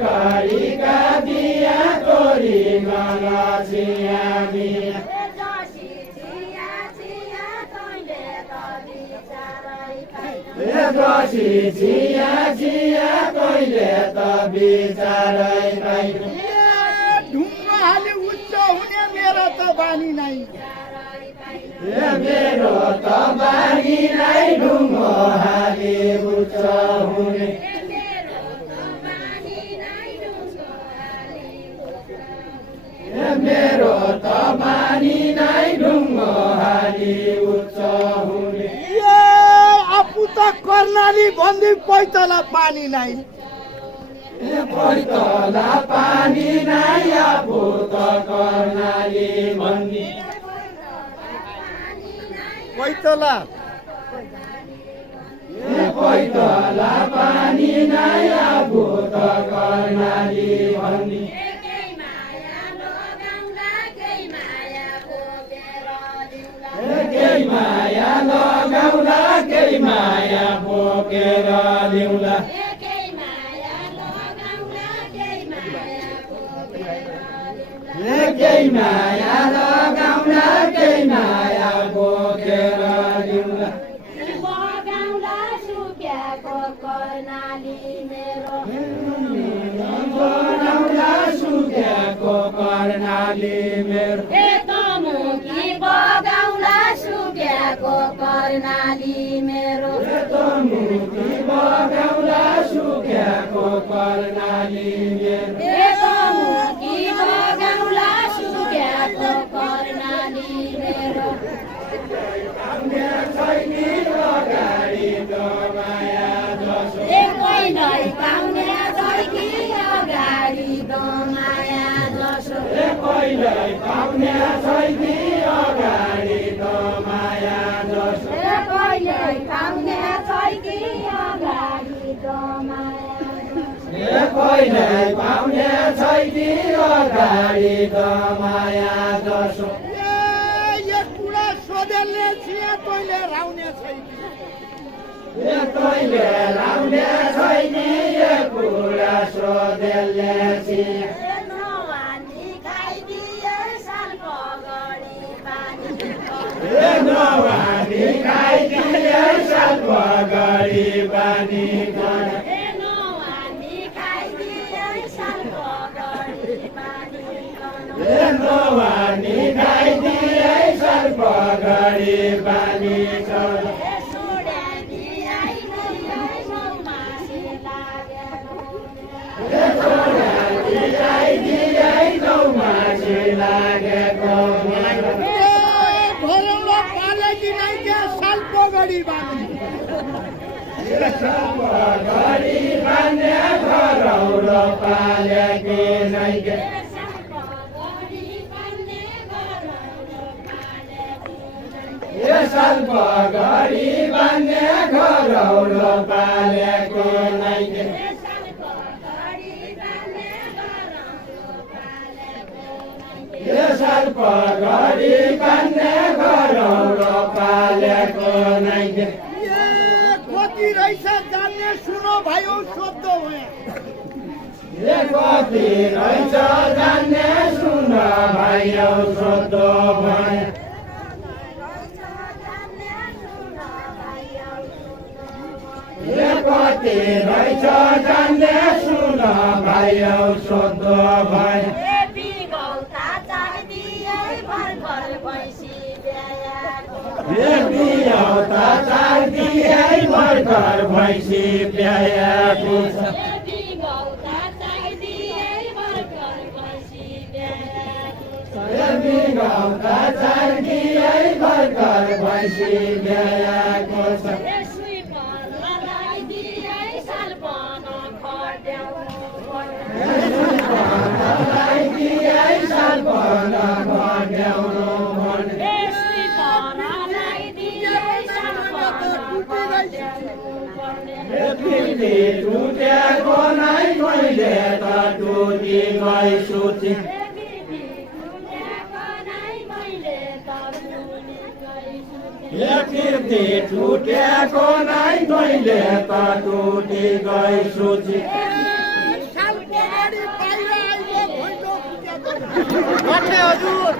करीका बिया तोरी गलछिया बिया बसी छिया छिया कहिले त बिचारै पाइन ढुङ्गा हाली उच्च हुने मेरो त बानी नै मेरो त बानी नै ढुङ्गो हाली उच्च हुने मेरो त बानी नै ढुङ्गो हाली उच्च हुने आफू त कर्णाली भन्दै पैतला पानी नै पैतला पानी नै आफू त कर्णाली भन्ने पैतला पैतला पानी नै आफू त कर्णाली भन्ने केही माया लगाउला केही माया बोकेर ल्याउला केही माया लगाउला केही माया बोकेर ल्याउला बगाउँला सुक्याको कर्णाली मेरो बनाउला सुक्याको कर्णाली मेरो मुखी बगाउँला सुक्याको कर्णाली मेरो मुखी बगाउला सुक्याको कर्णाली मेरो मुखी बगाउँला सुक्याको कर्णाली मेरो छैनी अगाडि माया जसो पहिल्यै पाउने छैकी अगाडि माया जसो पहिल्यै पाउने छैनी अगाडि माया जसो पहिल्यै पाउने छैकी अगाडि माया पहिल्यै पाउने छैनी अगाडि माया जसो एक कुरा सोधेले छिया तैले राउने छैन तैले राउने छैनी एक कुरा सोधेले छिया नवानी खाइदिए साल पगडी पानी नवानी खाइदिए साल पगडी पानी लागेको घरौला पालेकी नै के साल पगडी बानी पगडी बान्ने घरौलो पालेकी नै के साल पगडी बान्ने घरौलो पालेको नै के साल पगडी बान्ने घरौलो पालेको नै के कति रहेछ जान्ने सुनो भयो सोध्दो कति रहेछ जान्ने सुन भाइयो सोध्दो भयो कति रहेछ जान्ने सुन भाइयो सोध्दो भयो भर्खर भैँसी ब्याएको छ भर्खर भैँसी ब्याएको छ टुटेको नै मैले त टुटी गई सुती कीर्ति टुटेको नै मैले त टुटी गई सुती साल कति हजुर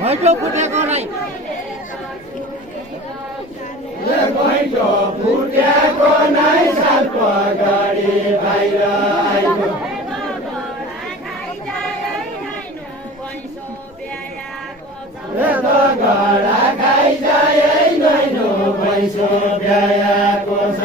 भैँचो फुटेको नै घैँचो फुटेको नै साल पगाडी बाहिर आइयो गडा खाइ जाए नैनो भैँसो ब्याएको छ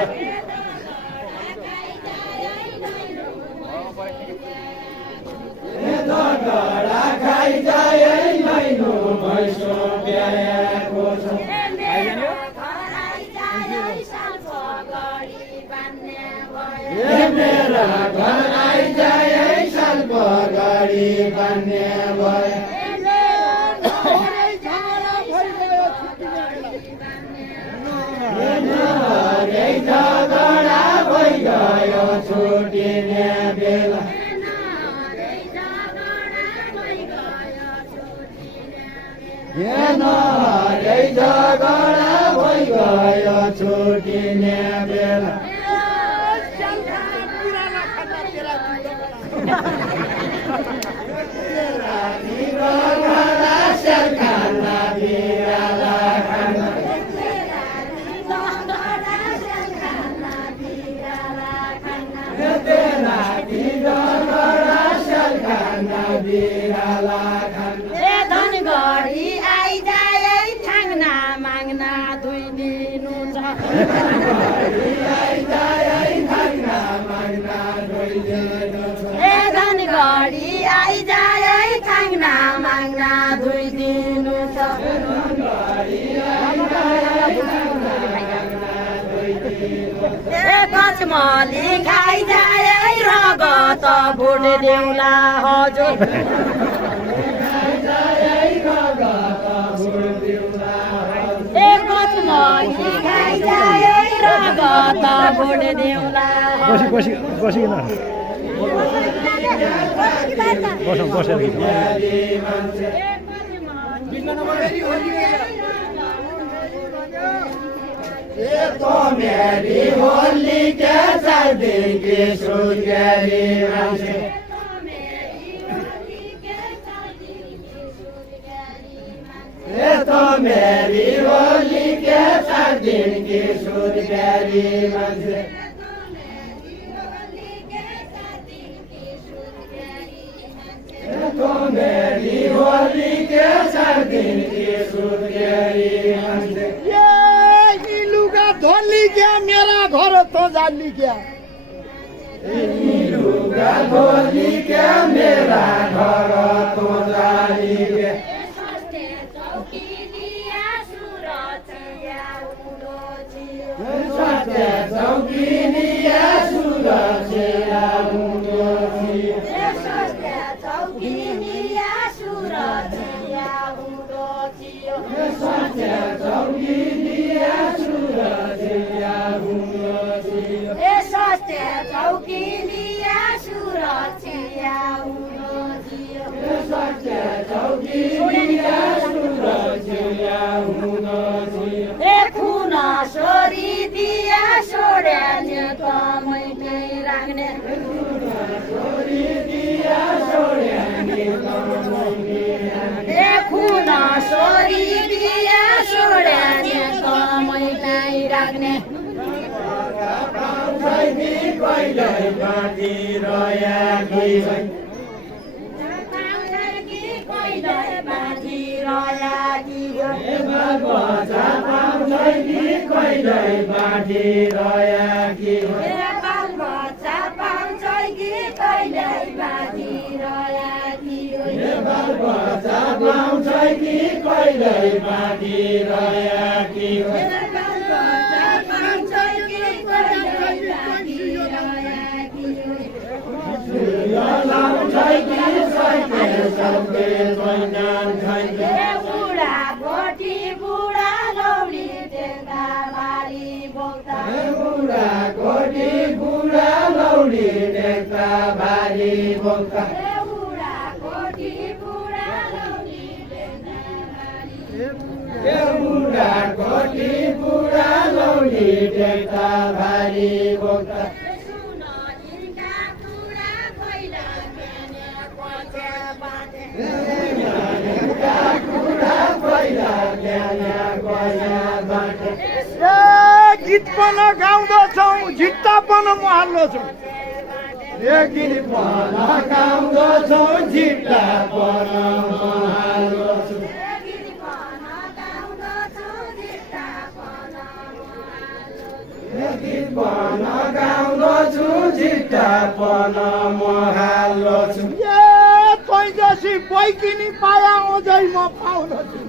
गडा खाइ जाए नैनो भैँसो ब्याएको छ मेरा घर आइजाए साल पगाडी बन्ने भयो झगडा भइगयो छुटिने बेला झगडा भइगयो छुटिने बेला सरखाना बिराला खाना धनगढी आइजाए थाङ्ना माग्ना दुई दिनु छ धनगढी आइजाए थाङ्ना माग्ना दुई दिनु छ कचमली खाइजाए रगत भुट देउला हजुर कचमली खाइजाए रगत भुट देउला तो मेरी होली के 4 दिन की सुनहरी मान्छे तो मेरी होली के 4 दिन की सुनहरी मान्छे तो मेरी होली के 4 दिन की सुनहरी मान्छे धोली क्या मेरा घर तो जाली क्या लुगा धोली क्या मेरा घर तो जाली क्या चौकीनिया सुरक्षिया छोरी दिया छोड्याले कमैले राख्ने खुन छोरी दिया छोड्याले कमैले राख्ने बुढा कोठी बुढा लौडी देख्दा गीत पनि गाउँदछौ झिट्टा पनि मोहाल्लो छौ गीत पनि गाउँदछौ झिट्टा पनि मोहाल्लो छु गीत पनि गाउँदछु झिट्टा पनि मोहाल्लो छु तै जसी बैकिनी पाया अझै म पाउँदछु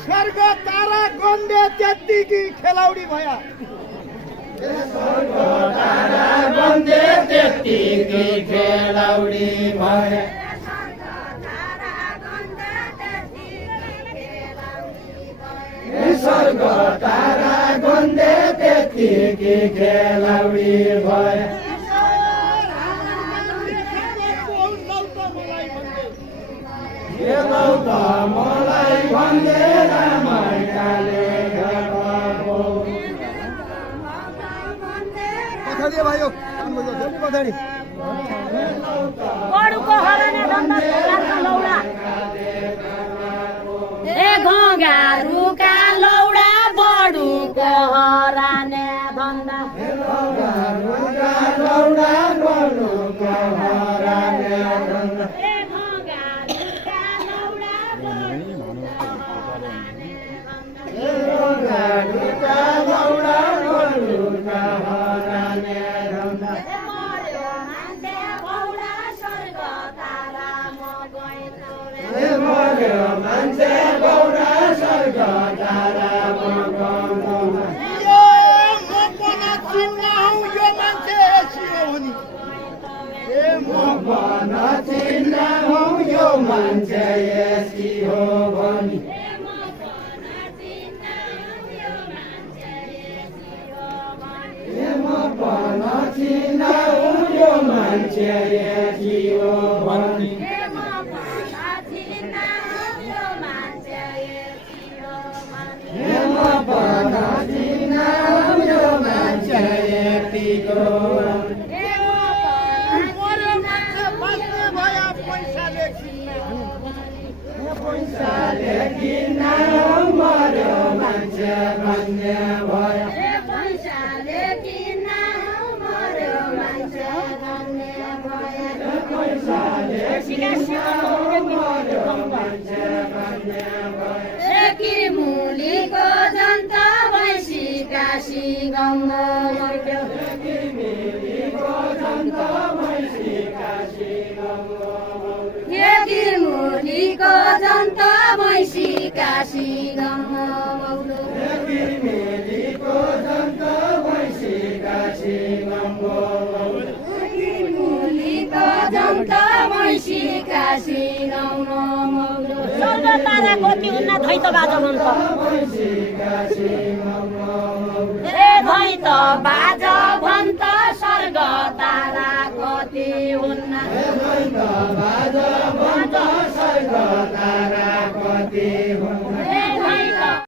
स्वर्ग तारा गन्धे त्यतिकी खेलाउडी भया स्वर्ग तारा गन्धे त्यतिकी खेलाउडी भया मलाई भन्दै रामायणले पछाडि भाइ पछाडि घोगारुका लौडा बडुको हराने भन्दा मान्छे यसी हो भनी म पन चिनाउ यो मान्छे यसी हो भनी म पन चिनाउ यो मान्छे यति हो पैसाले किन मर्यो मान्छे भन्ने भयो पैसाले किन मर्यो मान्छे मुलीको जन्त भैँसी काशी गङ्ग मुलीको जन्त भैँसी काशी गङ्ग मौलो मुलीको जन्त भैँसी काशी गङ्ग मौलो चौध तारा कोटी उन्ना धैत बाजा भन्छ ए धैत बाजा भन्छ स्वर्ग तारा कति हुन्न बाजा भन्छ स्वर्ग तारा कति